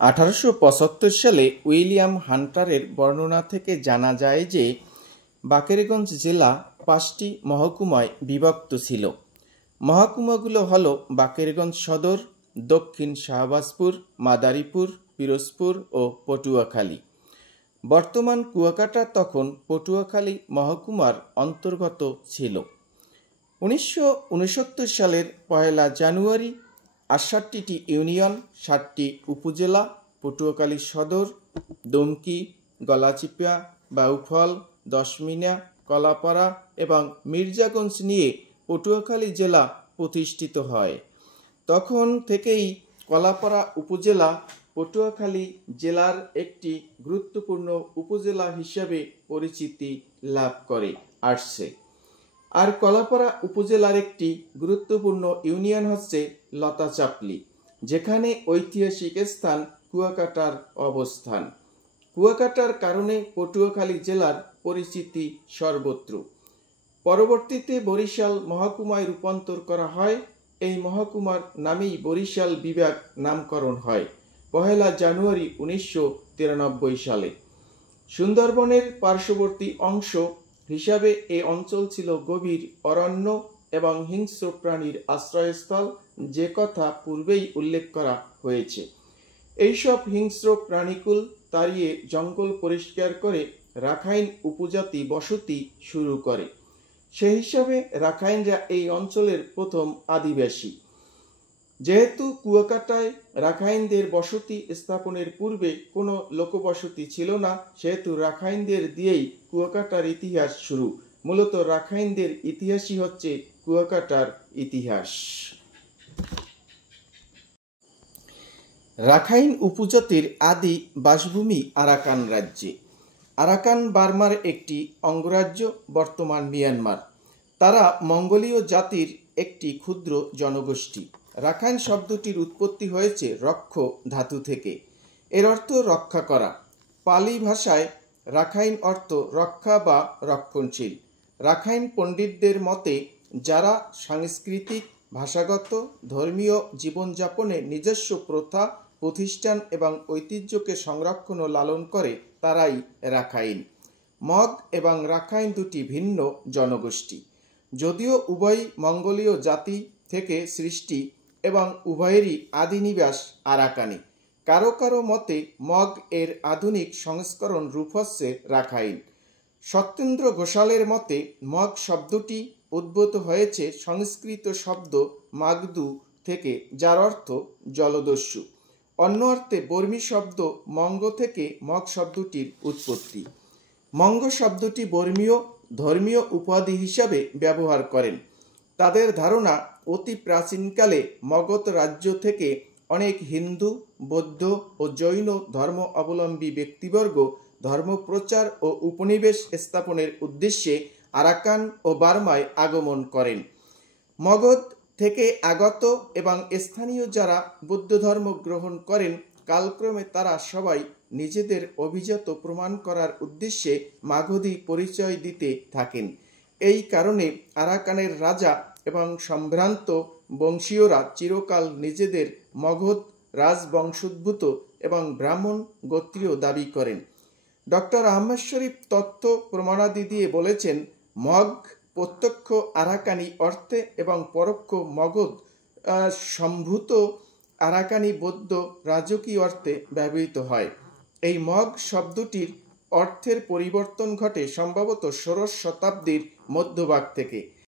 1875 সালে উইলিয়াম হান্টারের বর্ণনা থেকে জানা যায় যে বাকেরগঞ্জ জেলা 5টি মহকুমায় বিভক্ত ছিল। মহকুমাগুলো হলো বাকেরগঞ্জ সদর, দক্ষিণ শাহবাজপুর, মাদারীপুর, পিরোজপুর ও পটুয়াখালী। বর্তমান কুয়াকাটা তখন পটুয়াখালী মহকুমার অন্তর্গত ছিল। 1969 সালের 1 জানুয়ারি 68টি ইউনিয়ন, 7টি উপজেলা পটুয়াখালী সদর, দুমকি, গলাচিপা, বাউফল, দশমিনা, কলাপাড়া এবং মির্জাগঞ্জ নিয়ে পটুয়াখালী জেলা প্রতিষ্ঠিত হয়। তখন থেকেই কলাপাড়া উপজেলা পটুয়াখালী জেলার একটি গুরুত্বপূর্ণ উপজেলা হিসাবে পরিচিতি লাভ করে আসছে। আর কলাপাড়া উপজেলার একটি গুরুত্বপূর্ণ ইউনিয়ন হচ্ছে লতাচাপলি, যেখানে ঐতিহাসিক স্থান কুয়াকাটার অবস্থান। কুয়াকাটার কারণে পটুয়াখালী জেলার পরিচিতি সর্বত্র। পরবর্তীতে বরিশাল মহকুমায় রূপান্তর করা হয়। এই মহকুমার নামেই বরিশাল বিভাগ নামকরণ হয় 1 জানুয়ারি 1993 সালে। সুন্দরবনের পার্শ্ববর্তী অংশ হিসাবে এই অঞ্চল ছিল গভীর অরণ্য এবং হিংস্র প্রাণীর আশ্রয়স্থল, যে কথা পূর্বেই উল্লেখ করা হয়েছে। এইসব হিংস্র প্রাণীকুল তাড়িয়ে জঙ্গল পরিষ্কার করে রাখাইন উপজাতি বসতি শুরু করে। সেই হিসাবে রাখাইনরা এই অঞ্চলের প্রথম আদিবাসী। যেহেতু কুয়াকাটায় রাখাইনদের বসতি স্থাপনের পূর্বে কোনো লোকবসতি ছিল না, সেহেতু রাখাইনদের দিয়েই কুয়াকাটার ইতিহাস শুরু। মূলত রাখাইনদের ইতিহাসই হচ্ছে কুয়াকাটার ইতিহাস। রাখাইন উপজাতির আদি বাসভূমি আরাকান রাজ্যে। আরাকান বার্মার একটি অঙ্গরাজ্য, বর্তমান মিয়ানমার। তারা মঙ্গোলীয় জাতির একটি ক্ষুদ্র জনগোষ্ঠী। রাখাইন শব্দটির উৎপত্তি হয়েছে রক্ষ ধাতু থেকে। এর অর্থ রক্ষা করা। পালি ভাষায় রাখাইন অর্থ রক্ষা বা রক্ষণশীল। রাখাইন পণ্ডিতদের মতে, যারা সাংস্কৃতিক, ভাষাগত, ধর্মীয় জীবনযাপনে নিজস্ব প্রথা, প্রতিষ্ঠান এবং ঐতিহ্যকে সংরক্ষণ ও লালন করে, তারাই রাখাইন। মগ এবং রাখাইন দুটি ভিন্ন জনগোষ্ঠী, যদিও উভয়ই মঙ্গোলীয় জাতি থেকে সৃষ্টি এবং উভয়েরই আদি নিবাস আরাকানে। কারো কারো মতে মগ এর আধুনিক সংস্করণ রূপ হচ্ছে রাখাইন। সত্যেন্দ্র ঘোষালের মতে মগ শব্দটি উদ্ভূত হয়েছে সংস্কৃত শব্দ মাগদু থেকে, যার অর্থ জলদস্যু। অন্য অর্থে বর্মী শব্দ মঙ্গ থেকে মগ শব্দটির উৎপত্তি। মঙ্গ শব্দটি বর্মীয় ধর্মীয় উপাধি হিসাবে ব্যবহার করেন। তাদের ধারণা, অতি প্রাচীনকালে মগধ রাজ্য থেকে অনেক হিন্দু, বৌদ্ধ ও জৈন ধর্ম অবলম্বী ব্যক্তিবর্গ ধর্মপ্রচার ও উপনিবেশ স্থাপনের উদ্দেশ্যে আরাকান ও বার্মায় আগমন করেন। মগধ থেকে আগত এবং স্থানীয় যারা বৌদ্ধ ধর্ম গ্রহণ করেন, কালক্রমে তারা সবাই নিজেদের অভিজাত প্রমাণ করার উদ্দেশ্যে মাগধী পরিচয় দিতে থাকেন। এই কারণে আরাকানের রাজা এবং সম্ভ্রান্ত বংশীয়রা চিরকাল নিজেদের মগধ রাজবংশোদ্ভূত এবং ব্রাহ্মণ গোত্রীয় দাবি করেন। ডক্টর আহমদ শরীফ তথ্য প্রমাণাদি দিয়ে বলেছেন, মগ প্রত্যক্ষ আরাকানি অর্থে এবং পরোক্ষ মগধ সম্ভূত আরাকানি বৌদ্ধ রাজকীয় অর্থে ব্যবহৃত হয়। এই মগ শব্দটির অর্থের পরিবর্তন ঘটে সম্ভবত 16 শতাব্দীর মধ্যভাগ থেকে।